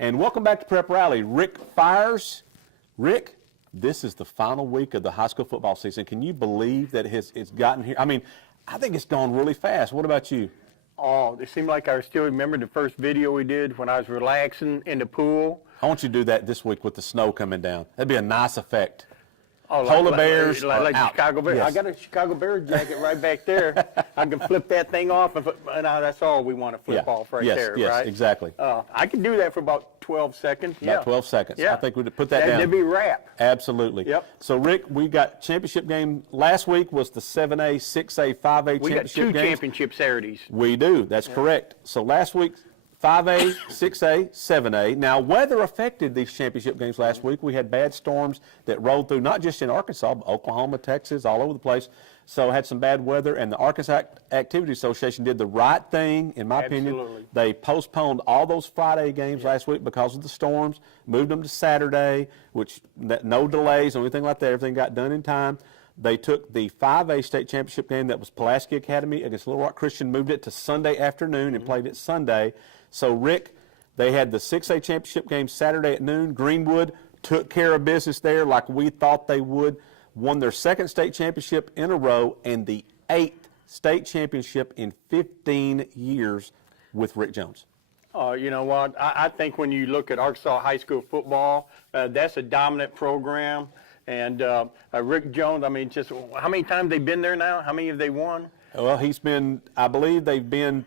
And welcome back to Prep Rally. Rick Fires. Rick, this is the final week of the high school football season. Can you believe that it's gotten here? I mean, I think it's gone really fast. What about you? Oh, it seemed like I still remember the first video we did when I was relaxing in the pool. I want you to do that this week with the snow coming down. That'd be a nice effect. Oh, Polar bears like out. Chicago Bears. Yes. I got a Chicago Bears jacket right back there. I can flip that thing off, and that's all we want to flip off right there, yes, right? Exactly. I can do that for about 12 seconds. About 12 seconds. Yeah. I think we'd put that down. That'd be wrap. Absolutely. Yep. So, Rick, we got championship game. Last week was the 7A, 6A, 5A We got championship two games. championship Saturdays. We do. That's correct. So last week, 5A, 6A, 7A. Now, weather affected these championship games last week. We had bad storms that rolled through, not just in Arkansas, but Oklahoma, Texas, all over the place. So had some bad weather, and the Arkansas Activity Association did the right thing, in my opinion. They postponed all those Friday games last week because of the storms, moved them to Saturday, which no delays or anything like that. Everything got done in time. They took the 5A state championship game that was Pulaski Academy against Little Rock Christian, moved it to Sunday afternoon and played it Sunday. So, Rick, they had the 6A championship game Saturday at noon. Greenwood took care of business there like we thought they would, won their second state championship in a row and the 8th state championship in 15 years with Rick Jones. You know what? I think when you look at Arkansas high school football, that's a dominant program. And Rick Jones, I mean, just how many times they've been there now? How many have they won? Well, he's been, I believe they've been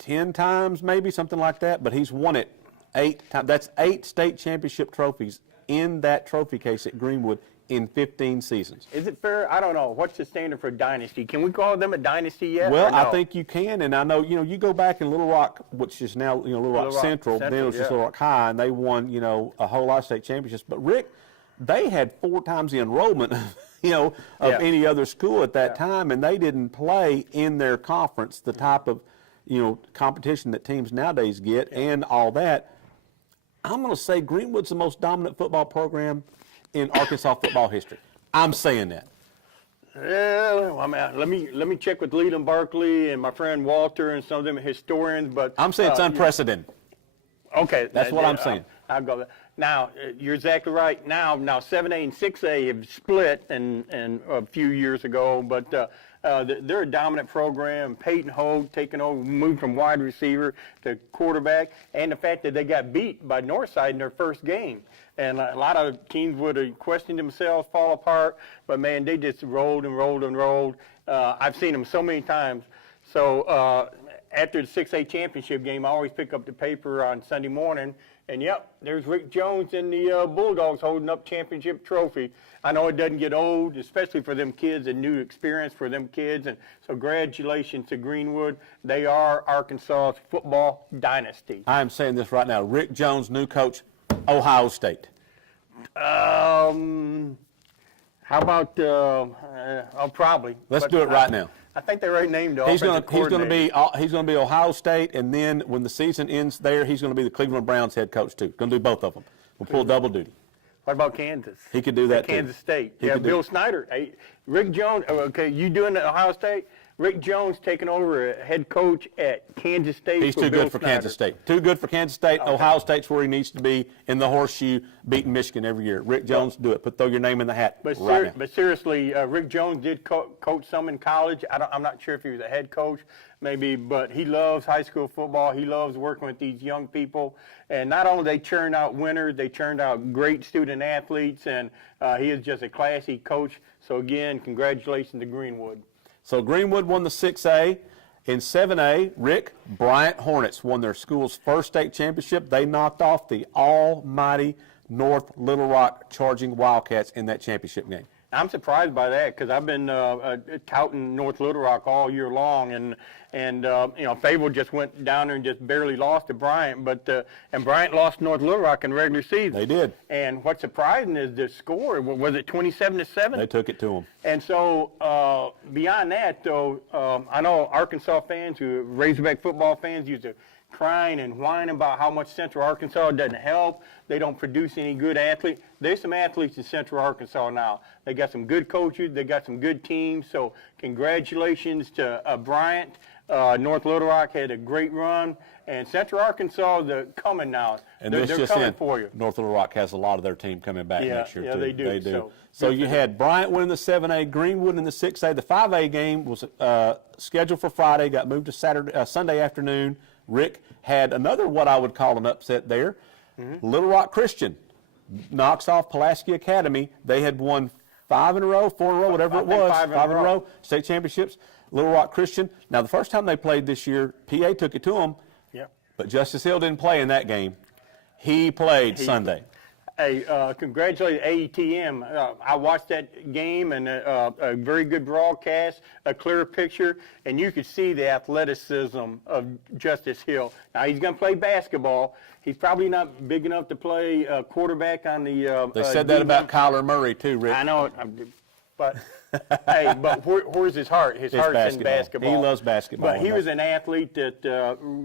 10 times, maybe, something like that, but he's won it 8 times. That's 8 state championship trophies in that trophy case at Greenwood in 15 seasons. Is it fair? I don't know. What's the standard for dynasty? Can we call them a dynasty yet? Well, no? I think you can, and I know, you go back in Little Rock, which is now, Little Rock Central, then it was just Little Rock High, and they won, a whole lot of state championships. But, Rick, they had 4 times the enrollment, of any other school at that time, and they didn't play in their conference the type of, competition that teams nowadays get and all that. I'm going to say Greenwood's the most dominant football program in Arkansas football history. I'm saying that. Well, I mean, let me check with Leland Barkley and my friend Walter and some of them historians, but I'm saying it's unprecedented. Okay, that's what I'm saying. I'll go there. Now, you're exactly right. Now 7A and 6A have split and a few years ago, but they're a dominant program. Peyton Hogue taking over, moved from wide receiver to quarterback, and the fact that they got beat by Northside in their first game. And a lot of teams would have questioned themselves, fall apart, but, man, they just rolled and rolled and rolled. I've seen them so many times. So after the 6A championship game, I always pick up the paper on Sunday morning, and, there's Rick Jones and the Bulldogs holding up championship trophy. I know it doesn't get old, especially for them kids, a new experience for them kids. And so congratulations to Greenwood. They are Arkansas's football dynasty. I am saying this right now. Rick Jones, new coach, Ohio State. How about, probably. Let's do it right now. I think they already named the He's going offensive to be Ohio State, and then when the season ends there, he's going to be the Cleveland Browns head coach too. Going to do both of them. We'll pull double duty. What about Kansas? He could do that too. Kansas State. Bill Snyder. Hey, Rick Jones. Okay, you doing the Ohio State? Rick Jones taking over a head coach at Kansas State. He's too good for Kansas State. Too good for Kansas State. Okay. Ohio State's where he needs to be in the horseshoe, beating Michigan every year. Rick Jones, do it. Throw your name in the hat right now. But seriously, Rick Jones did coach some in college. I'm not sure if he was a head coach, maybe, but he loves high school football. He loves working with these young people. And not only they churned out winners, they churned out great student athletes, and he is just a classy coach. So, again, congratulations to Greenwood. So Greenwood won the 6A. In 7A, Rick, Bryant Hornets won their school's first state championship. They knocked off the almighty North Little Rock Charging Wildcats in that championship game. I'm surprised by that because I've been touting North Little Rock all year long, and Fayetteville just went down there and just barely lost to Bryant, and Bryant lost North Little Rock in regular season. They did. And what's surprising is the score. Was it 27-7? They took it to them. And so beyond that, though, I know Arkansas fans, Razorback football fans, used to crying and whining about how much Central Arkansas doesn't help. They don't produce any good athletes. There's some athletes in Central Arkansas now. They got some good coaches. They got some good teams. So congratulations to Bryant. North Little Rock had a great run, and Central Arkansas, they're coming now. And they're this just coming in, for you. North Little Rock has a lot of their team coming back Yeah, next year, yeah, too. they do. They do. So, So good you for had Bryant winning the 7A, Greenwood in the 6A. The 5A game was scheduled for Friday, got moved to Sunday afternoon. Rick had another what I would call an upset there. Mm-hmm. Little Rock Christian knocks off Pulaski Academy. They had won 5 in a row, 4 in a row, whatever it was, 5 5 in a row, state championships. Little Rock Christian. Now, the first time they played this year, PA took it to them, Yep. but Justice Hill didn't play in that game. He played Sunday. Hey, congratulations, AETM. I watched that game, and a very good broadcast, a clear picture, and you could see the athleticism of Justice Hill. Now, he's going to play basketball. He's probably not big enough to play quarterback on the They said that about Kyler Murray, too, Rick. I know, but hey, but where's his heart? His heart's in basketball. He loves basketball. But he was an athlete that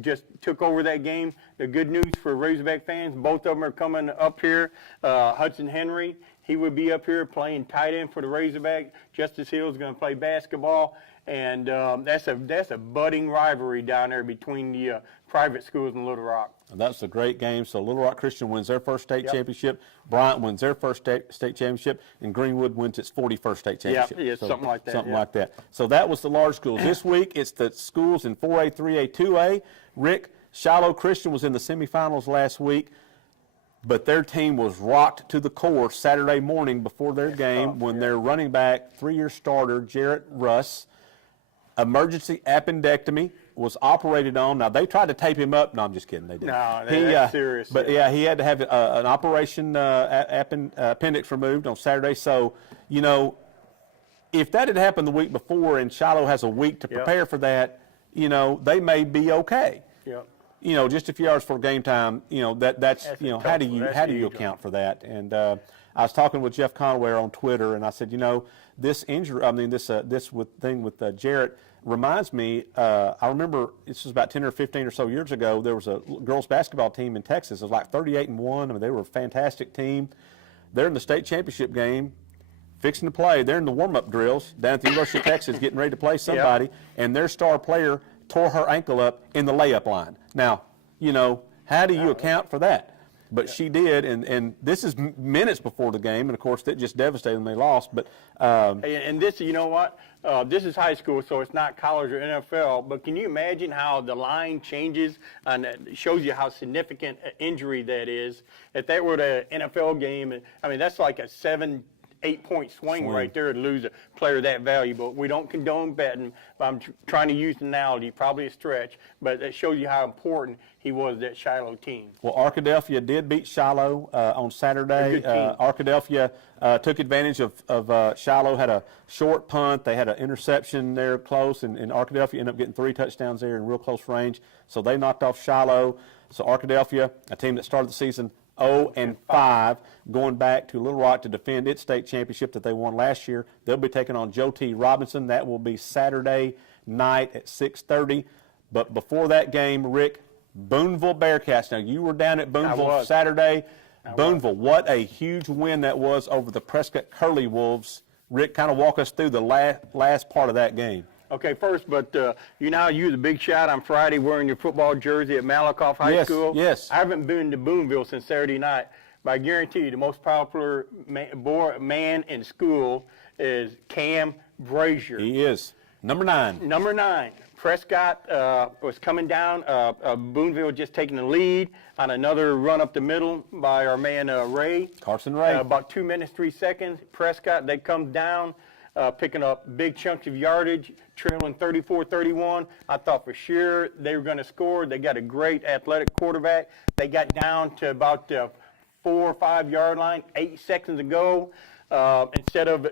just took over that game. The good news for Razorback fans, both of them are coming up here. Hudson Henry, he would be up here playing tight end for the Razorback. Justice Hill is going to play basketball. And that's a budding rivalry down there between the private schools in Little Rock. That's a great game. So Little Rock Christian wins their first state championship. Bryant wins their first state championship, and Greenwood wins its 41st state championship. Yeah, so something like that. Something like that. So that was the large schools. This week, it's the schools in 4A, 3A, 2A. Rick, Shiloh Christian was in the semifinals last week, but their team was rocked to the core Saturday morning before their game when their running back, 3-year starter, Jarrett Russ, emergency appendectomy, was operated on. Now, they tried to tape him up. No, I'm just kidding. They didn't. No, that's serious. But, yeah, he had to have an operation, appendix removed on Saturday. So, you know, if that had happened the week before and Shiloh has a week to prepare for that, you know, they may be okay. Yep. You know, just a few hours before game time, you know, that's you know, how do you account for that? And I was talking with Jeff Conway on Twitter, and I said, you know, this injury, this thing with Jarrett reminds me. I remember this was about 10 or 15 or so years ago. There was a girls basketball team in Texas. It was like 38-1. I mean, they were a fantastic team. They're in the state championship game, fixing to play. They're in the warm-up drills down at the University of Texas, getting ready to play somebody, and their star player tore her ankle up in the layup line. Now, you know, how do you account for that? But she did, and this is minutes before the game, and of course that just devastated them. They lost. But and this, you know what? This is high school, so it's not college or NFL. But can you imagine how the line changes, and it shows you how significant an injury that is? If that were the NFL game, I mean, that's like a 7-8-point swing right there to lose a player that valuable. We don't condone betting, but I'm trying to use the analogy, probably a stretch, but that shows you how important he was to that Shiloh team. Well, Arkadelphia did beat Shiloh on Saturday. Good team. Arkadelphia took advantage of Shiloh, had a short punt. They had an interception there close, and Arkadelphia ended up getting 3 touchdowns there in real close range. So they knocked off Shiloh. So Arkadelphia, a team that started the season 0-5, going back to Little Rock to defend its state championship that they won last year. They'll be taking on Joe T. Robinson. That will be Saturday night at 6:30. But before that game, Rick, Booneville Bearcats. Now, you were down at Booneville Saturday. Booneville, what a huge win that was over the Prescott Curly Wolves. Rick, kind of walk us through the last part of that game. Okay, first, but you now use a big shot on Friday wearing your football jersey at Malakoff High School. Yes. I haven't been to Booneville since Saturday night, but I guarantee you the most popular man in school is Cam Brazier. He is. Number 9. Number 9. Prescott was coming down. Booneville just taking the lead on another run up the middle by our man Ray. Carson Ray. About 2 minutes, 3 seconds. Prescott, they come down. Picking up big chunks of yardage, trailing 34-31. I thought for sure they were going to score. They got a great athletic quarterback. They got down to about the 4 or 5 yard line, 8 seconds to go. Instead of,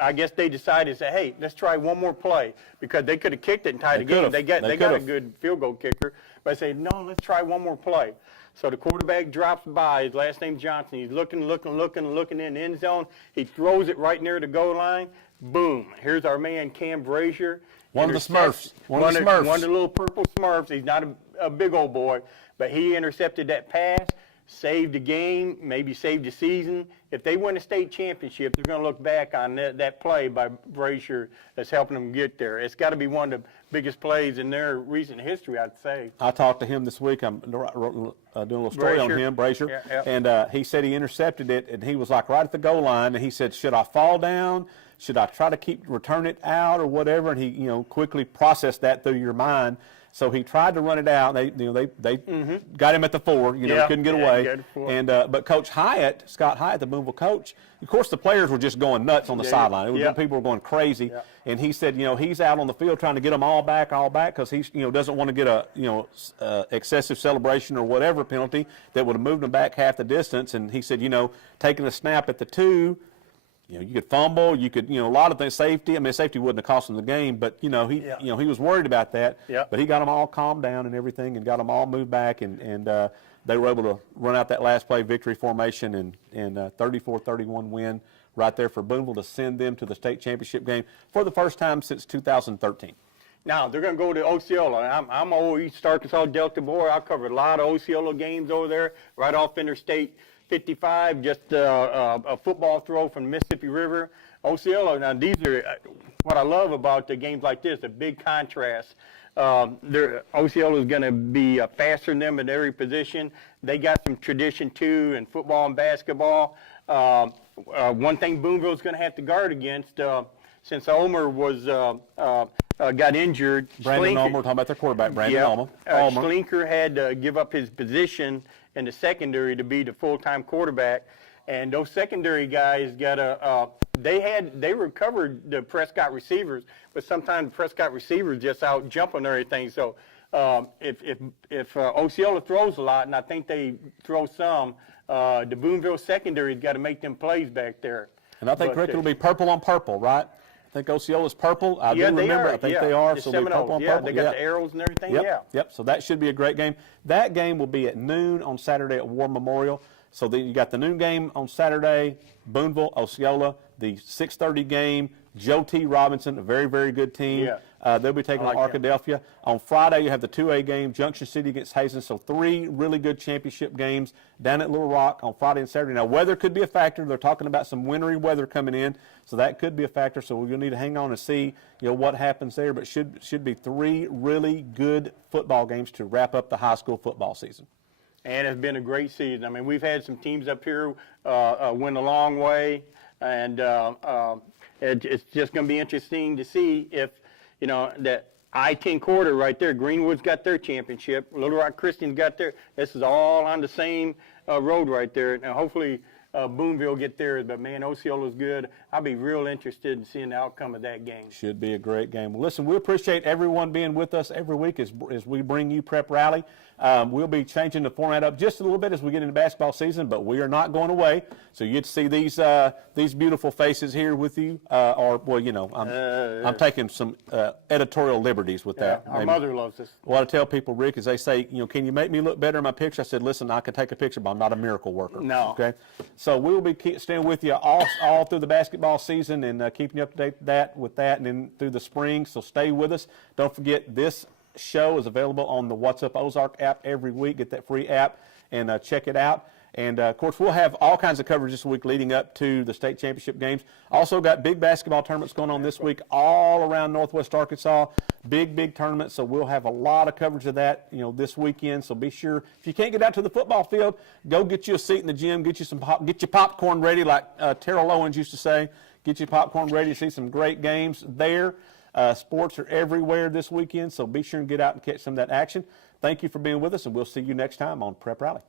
I guess they decided to say, hey, let's try one more play, because they could have kicked it and tied the game. They got a good field goal kicker, but they say, no, let's try one more play. So the quarterback drops by. His last name Johnson. He's looking in the end zone. He throws it right near the goal line. Boom. Here's our man Cam Brazier. One of the Smurfs. One of the little purple Smurfs. He's not a big old boy, but he intercepted that pass. saved the game, maybe saved the season. If they win a state championship, they're going to look back on that play by Brazier that's helping them get there. It's got to be one of the biggest plays in their recent history, I'd say. I talked to him this week. I'm doing a little story on him, Brazier, Yeah. and he said he intercepted it, and he was like right at the goal line, and he said, "Should I fall down? Should I try to return it out or whatever?" And he, quickly processed that through your mind. So he tried to run it out. They got him at the 4. He couldn't get away. And but Coach Hyatt, Scott Hyatt, the Booneville coach, of course the players were just going nuts on the sideline. People were going crazy. And he said, he's out on the field trying to get them all back, because he, doesn't want to get a, excessive celebration or whatever penalty that would have moved them back half the distance. And he said, taking a snap at the 2. You could fumble. You could, a lot of things. Safety. I mean, safety wouldn't have cost him the game, but he was worried about that. But he got them all calmed down and everything, and got them all moved back, and they were able to run out that last play victory formation and 34-31 win right there for Booneville to send them to the state championship game for the first time since 2013. Now, they're going to go to Osceola. I'm an old East Arkansas Delta boy. I covered a lot of Osceola games over there, right off Interstate 55, just a football throw from the Mississippi River. Osceola, now these are what I love about the games like this, a big contrast. Osceola is going to be faster than them at every position. They got some tradition, too, in football and basketball. One thing Booneville is going to have to guard against, since Omer was got injured. Brandon Omer, talking about their quarterback, Brandon Omer. Schlinker had to give up his position in the secondary to be the full-time quarterback, and those secondary guys they recovered the Prescott receivers, but sometimes the Prescott receivers just out jumping everything. So if Osceola throws a lot, and I think they throw some, the Booneville secondary's got to make them plays back there. And I think, Rick, it'll be purple on purple, right? I think Osceola's purple. I do remember. I think they are. The so they'll be purple on purple. They got the arrows and everything. Yep. So that should be a great game. That game will be at noon on Saturday at War Memorial. So then you got the noon game on Saturday, Booneville, Osceola. The 6:30 game, Joe T. Robinson, a very, very good team. They'll be taking on Arkadelphia. On Friday, you have the 2A game, Junction City against Hazen. So 3 really good championship games down at Little Rock on Friday and Saturday. Now, weather could be a factor. They're talking about some wintry weather coming in, so that could be a factor. So we're going to need to hang on and see what happens there. But should be 3 really good football games to wrap up the high school football season. And it's been a great season. I mean, we've had some teams up here win a long way, and it's just going to be interesting to see if, that I-10 quarter right there, Greenwood's got their championship, Little Rock Christian's got their, this is all on the same road right there. Now, hopefully Booneville get theirs, but man, Osceola's good. I'll be real interested in seeing the outcome of that game. Should be a great game. Well, listen, we appreciate everyone being with us every week as we bring you Prep Rally. We'll be changing the format up just a little bit as we get into basketball season, but we are not going away. So you get to see these beautiful faces here with you. I'm taking some editorial liberties with that. Our mother loves us. What I tell people, Rick, is they say, can you make me look better in my picture? I said, listen, I can take a picture, but I'm not a miracle worker. No. Okay. So we will be staying with you all through the basketball season and keeping you up to date with that and then through the spring. So stay with us. Don't forget, this show is available on the What's Up Ozark app every week. Get that free app and check it out. And, of course, we'll have all kinds of coverage this week leading up to the state championship games. Also got big basketball tournaments going on this week all around Northwest Arkansas. Big tournaments. So we'll have a lot of coverage of that, this weekend. So be sure, if you can't get out to the football field, go get you a seat in the gym, get your popcorn ready, like Terrell Owens used to say. Get your popcorn ready to see some great games there. Sports are everywhere this weekend, so be sure and get out and catch some of that action. Thank you for being with us, and we'll see you next time on Prep Rally.